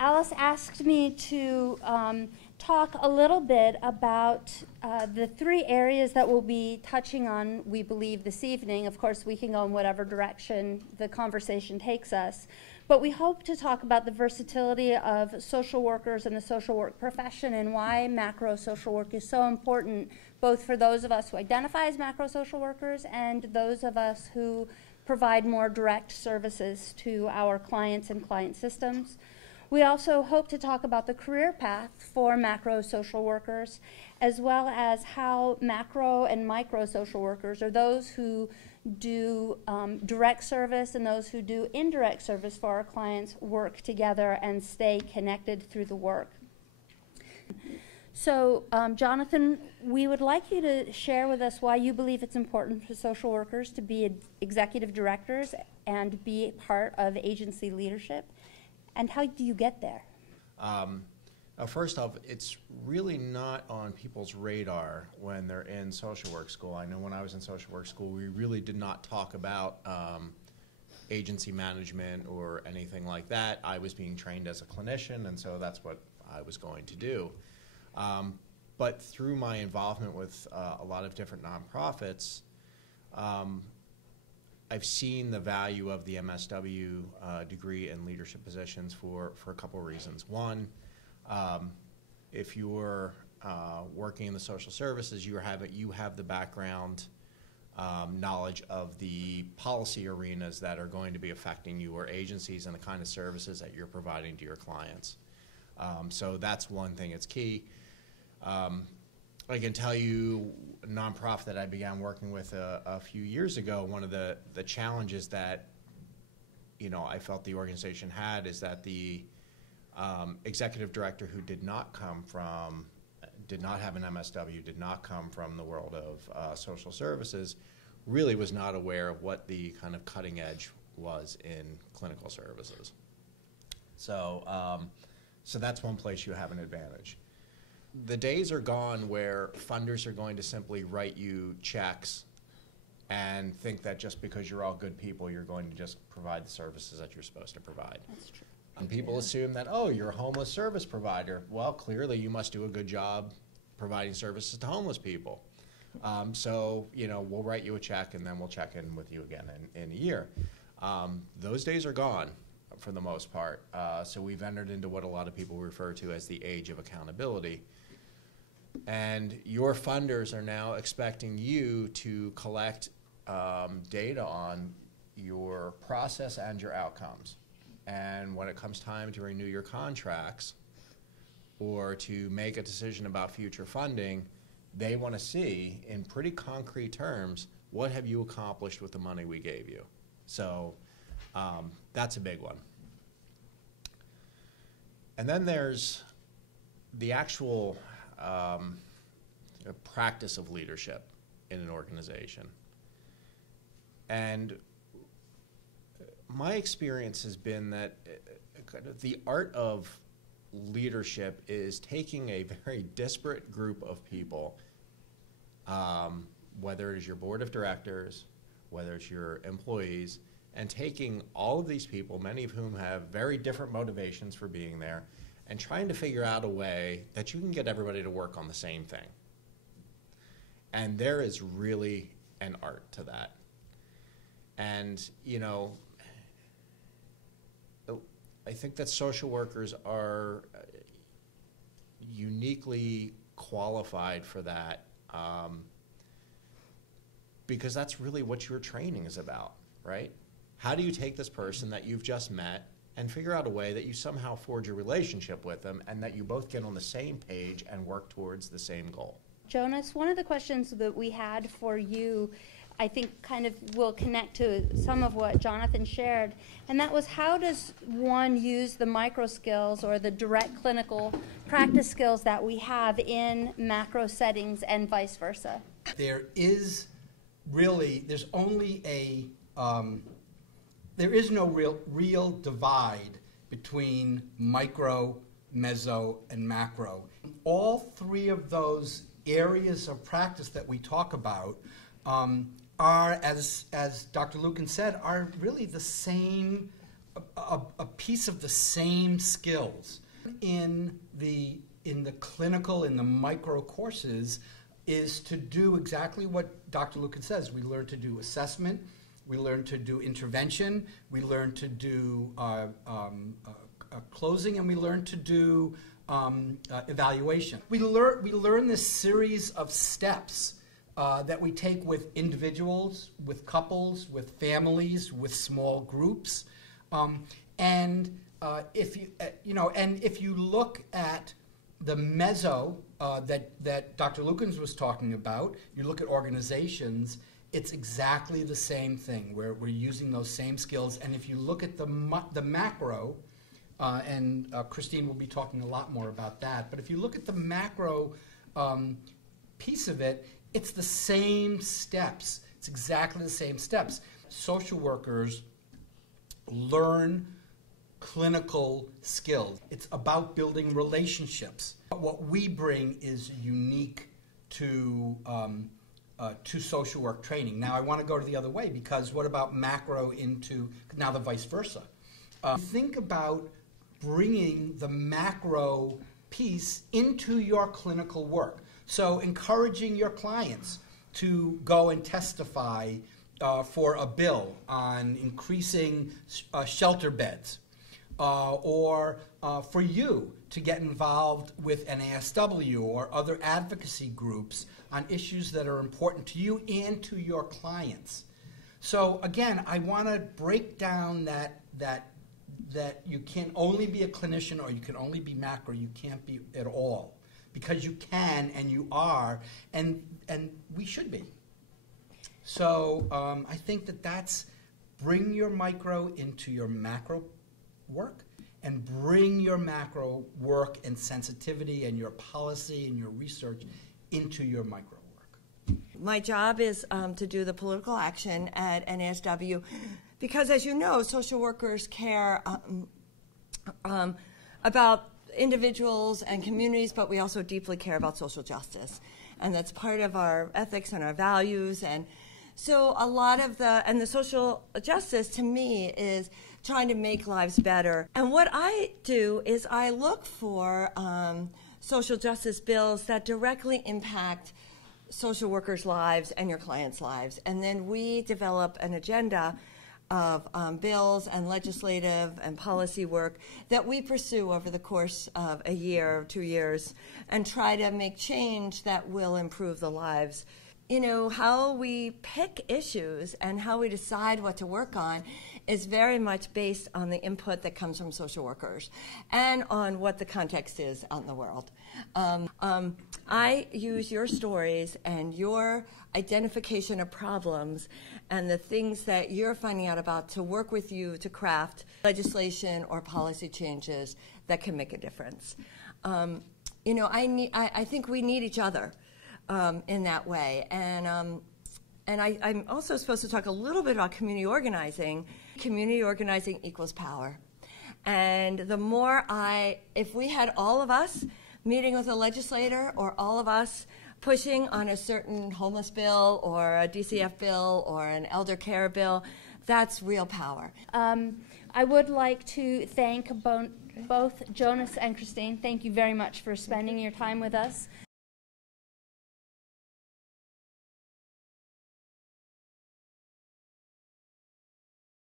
Alice asked me to talk a little bit about the three areas that we'll be touching on, we believe, this evening. Of course, we can go in whatever direction the conversation takes us. But we hope to talk about the versatility of social workers and the social work profession and why macro social work is so important, both for those of us who identify as macro social workers and those of us who provide more direct services to our clients and client systems. We also hope to talk about the career path for macro social workers, as well as how macro and micro social workers, or those who do direct service and those who do indirect service for our clients, work together and stay connected through the work. So, Jonathan, we would like you to share with us why you believe it's important for social workers to be executive directors and be part of agency leadership, and how do you get there? First off, it's really not on people's radar when they're in social work school. I know when I was in social work school, we really did not talk about agency management or anything like that. I was being trained as a clinician, and so that's what I was going to do. But through my involvement with a lot of different nonprofits, I've seen the value of the MSW degree in leadership positions for a couple of reasons. One, if you're working in the social services, you have the background knowledge of the policy arenas that are going to be affecting your agencies and the kind of services that you're providing to your clients. So that's one thing, it's key. I can tell you, a nonprofit that I began working with a few years ago, one of the challenges that I felt the organization had is that the executive director who did not have an MSW, did not come from the world of social services, really was not aware of what the kind of cutting edge was in clinical services. So, so that's one place you have an advantage. The days are gone where funders are going to simply write you checks and think that just because you're all good people, you're going to just provide the services that you're supposed to provide. That's true. And people assume that, oh, you're a homeless service provider. Well, clearly you must do a good job providing services to homeless people. So, we'll write you a check and then we'll check in with you again in a year. Those days are gone for the most part. So we've entered into what a lot of people refer to as the age of accountability. And your funders are now expecting you to collect data on your process and your outcomes. And when it comes time to renew your contracts or to make a decision about future funding, they want to see in pretty concrete terms, what have you accomplished with the money we gave you? So that's a big one. And then there's the actual practice of leadership in an organization. And my experience has been that the art of leadership is taking a very disparate group of people, whether it is your board of directors, whether it's your employees, and taking all of these people, many of whom have very different motivations for being there, and trying to figure out a way that you can get everybody to work on the same thing. And there is really an art to that. And, I think that social workers are uniquely qualified for that because that's really what your training is about, right? How do you take this person that you've just met and figure out a way that you somehow forge a relationship with them and that you both get on the same page and work towards the same goal? Jonas, one of the questions that we had for you, I think kind of will connect to some of what Jonathan shared, and that was, how does one use the micro skills or the direct clinical practice skills that we have in macro settings and vice versa? There is really, there's only a, there is no real divide between micro, meso, and macro. All three of those areas of practice that we talk about are, as Dr. Lucan said, are really the same a piece of the same skills in the clinical, in the micro courses, is to do exactly what Dr. Lucan says. We learn to do assessment, we learn to do intervention, we learn to do closing, and we learn to do evaluation. We learn this series of steps that we take with individuals, with couples, with families, with small groups, if you look at the mezzo that Dr. Lukens was talking about, you look at organizations, it's exactly the same thing. We're using those same skills, and if you look at the macro, and Christine will be talking a lot more about that, but if you look at the macro piece of it, it's the same steps. It's exactly the same steps. Social workers learn clinical skills. It's about building relationships. What we bring is unique to social work training. Now I want to go to the other way, because what about macro into now the vice versa? Think about bringing the macro piece into your clinical work. So encouraging your clients to go and testify for a bill on increasing shelter beds, or for you to get involved with NASW or other advocacy groups on issues that are important to you and to your clients. So again, I want to break down that you can only be a clinician or you can only be macro. You can't be at all, because you can and you are, and we should be. So I think that's bring your micro into your macro work, and bring your macro work and sensitivity and your policy and your research into your micro work. My job is to do the political action at NASW, because as you know, social workers care about individuals and communities, but we also deeply care about social justice. And that's part of our ethics and our values. And so a lot of the social justice to me is trying to make lives better. And what I do is I look for social justice bills that directly impact social workers' lives and your clients' lives. And then we develop an agenda of bills and legislative and policy work that we pursue over the course of a year or 2 years, and try to make change that will improve the lives. You know, how we pick issues and how we decide what to work on is very much based on the input that comes from social workers and on what the context is out in the world. I use your stories and your identification of problems and the things that you're finding out about to work with you to craft legislation or policy changes that can make a difference. You know, I think we need each other in that way. And I'm also supposed to talk a little bit about community organizing. Community organizing equals power. And the more if we had all of us meeting with a legislator, or all of us pushing on a certain homeless bill or a DCF bill or an elder care bill, that's real power. I would like to thank both Jonas and Christine. Thank you very much for spending your time with us.